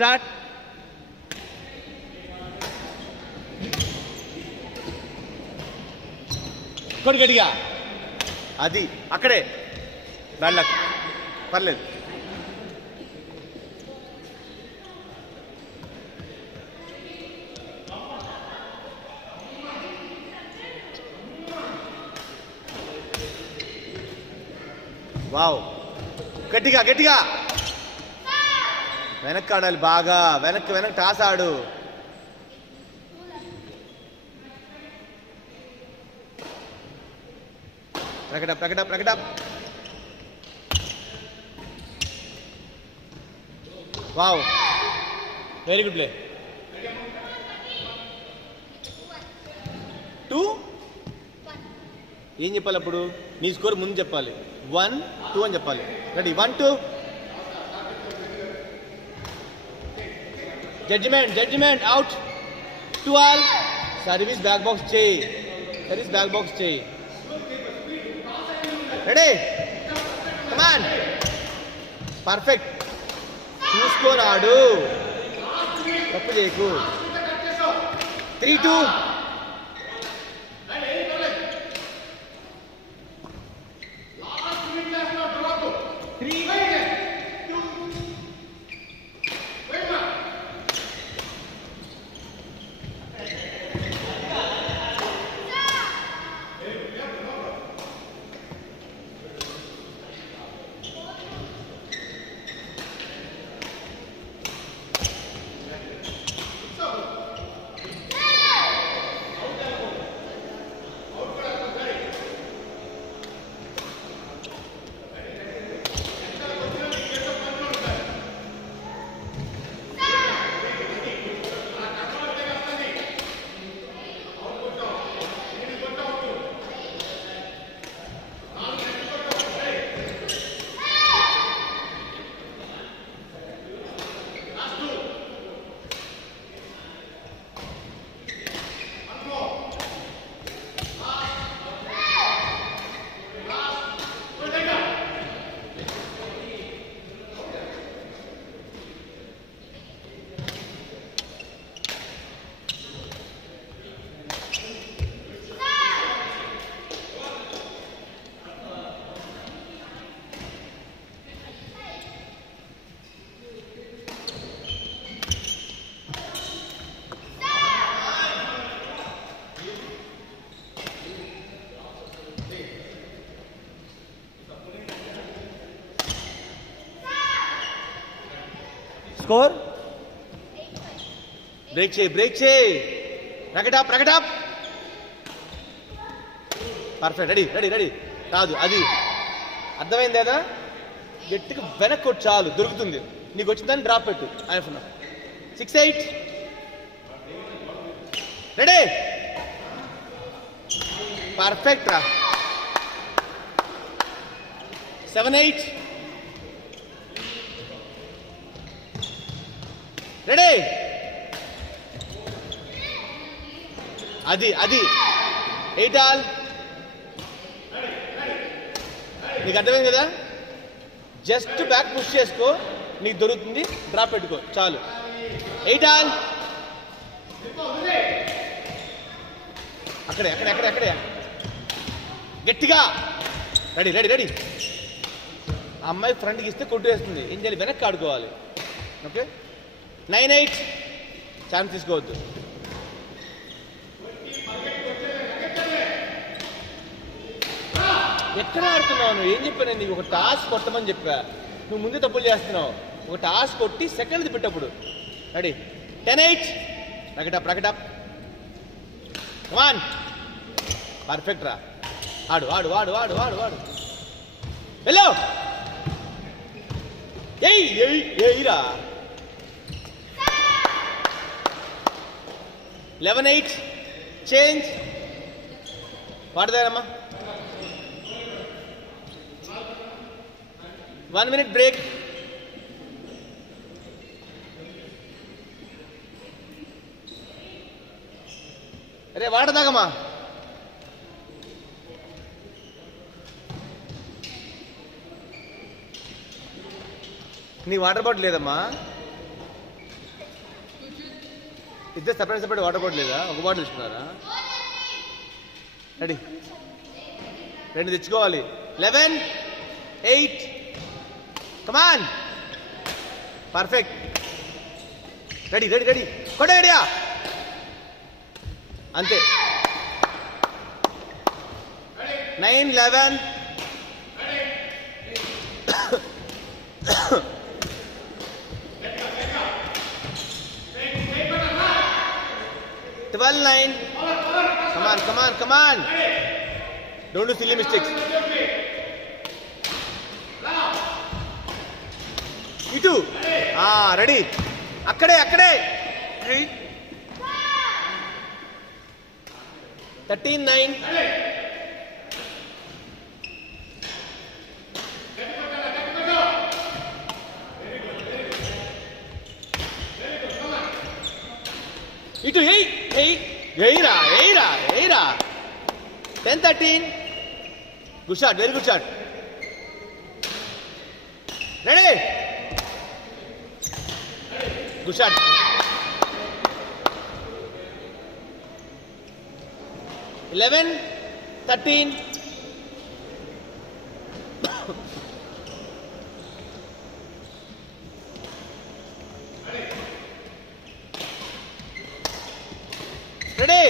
Start. కొడు గట్టిగా. అది అక్కడే బ్యాడ్ లక్. పర్లేదు. వావ్, గట్టిగా గట్టిగా వెనక్కి ఆడాలి. బాగా వెనక్కి వెనక్కి టాస్ ఆడు. ప్రకట ప్రకట ప్రకట. Wow, very good play. 2 ఏం చెప్పాలి అప్పుడు? నీ స్కోర్ ముందు చెప్పాలి. 1 2 అని చెప్పాలి. Ready? 1 2. Judgement judgement out. 2 all. Service back box చేయి. సర్వీస్ బ్యాక్ బాక్స్ చేయి. రెడీ? కమాన్. పర్ఫెక్ట్. చూసుకొని ఆడు, తప్పు చేయకు. 3 2. స్కోర్. బ్రేక్ చేయి, బ్రేక్ చేయి. ప్రకటప్ ప్రకటప్. పర్ఫెక్ట్. Ready ready ready. రాదు అది. అర్థమైంది కదా? గట్టిగా వెనక్కి కొట్టు చాలు, దొరుకుతుంది. నీకు వచ్చిందని డ్రాప్ పెట్టు. 6 8. రెడీ? పర్ఫెక్ట్ రా. 7 8. రెడీ? అది అది. 8 ఆల్. నీకు అర్థమైంది కదా? జస్ట్ బ్యాక్ పుష్ చేసుకో, నీకు దొరుకుతుంది. డ్రాప్ పెట్టుకో చాలు. 8 ఆల్. అక్కడే అక్కడే అక్కడే అక్కడే గట్టిగా. Ready ready ready. అమ్మాయి ఫ్రంట్కి ఇస్తే కొట్టు వేస్తుంది. ఏం చేయాలి? వెనక్కి ఆడుకోవాలి. ఓకే? 9 8. ఛాన్స్ తీసుకోవద్దు. ఎక్కడ ఆడుతున్నావు నువ్వు? ఏం చెప్పాను నీకు? ఒక టాస్ కొట్టమని చెప్పా. నువ్వు ముందే తప్పులు చేస్తున్నావు. ఒక టాస్ కొట్టి సెకండ్ పెట్టప్పుడు. రెడీ? 10 8. ప్రకటప్ ప్రకటప్. కమాన్. పర్ఫెక్ట్ రా. ఆడు ఆడు ఆడు ఆడు ఆడు ఆడు. వెళ్ళు. ఏయ్ ఏయ్ ఏయ్రా. 11 8. చేంజ్. వాడదారమ్మా. 1 minute break. అరే వాటర్ తాగమ్మా. నీ వాటర్ బాటిల్ లేదమ్మా? ఇద్దరు సపరేట్ వాటర్ బాటిల్ లేదా? ఒక బాటిల్ ఇస్తున్నారా? రెడీ, 2 తెచ్చుకోవాలి. 11, 8, కమాన్, పర్ఫెక్ట్. రెడీ రెడీ రెడీ, కొట్ట రెడీయా, అంతే. 9, 11, 12, 9. Come on. Don't do silly mistakes. Itu. Ready. Akkade. 13, 9. Itu, hey. Eira. 10, 13. Good shot, very good shot. Ready? Good shot. 11, 13. Ready?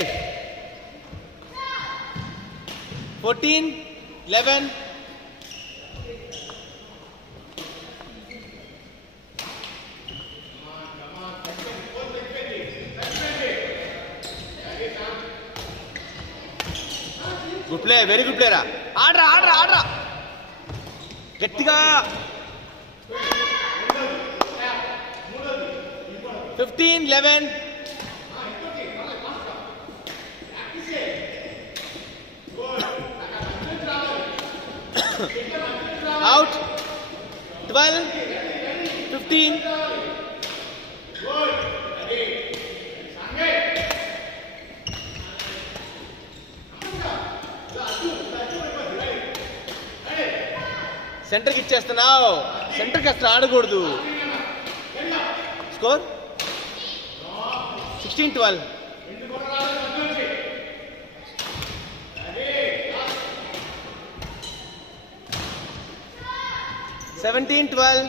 14, 11. Good play, very good player. Adra. Gettiga. 15, 11. Out. 12, 15. సెంటర్కి ఇచ్చేస్తున్నావు. సెంటర్కి అసలు ఆడకూడదు. Score 16, 12. 17, 12.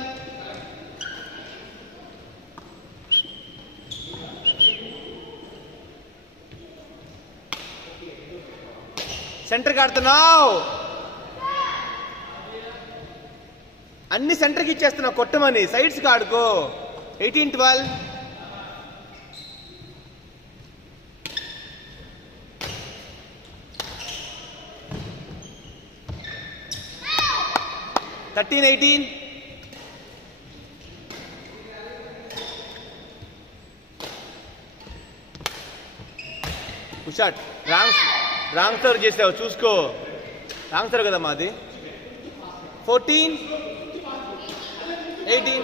సెంటర్కి ఆడుతున్నావు. అన్ని సెంటర్కి ఇచ్చేస్తున్నావు. కొట్టమని సైడ్స్కి ఆడుకో. 18, 12. 13, 18. కుషాట్ రాంగ్ సర్వ్ చేసావు, చూసుకో. రాంగ్ సర్వ్ కదా మాది. 14, 18.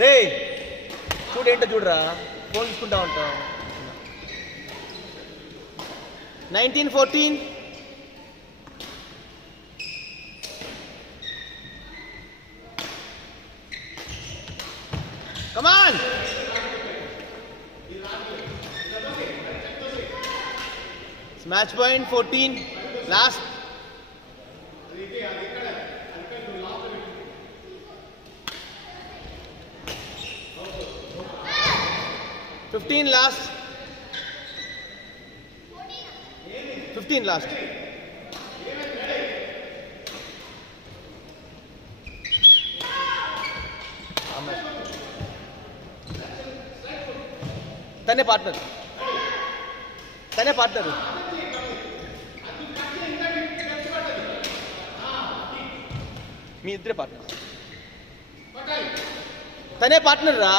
రే చూడేంటో చూడరా, ఫోన్ చూసుకుంటా ఉంటావు. 19, 14. Come on. Match point 14. Last. 15 last. 15 last. తనే పార్ట్నర్. మీ ఇద్దరే పార్ట్నర్. తనే పార్ట్నర్ రా.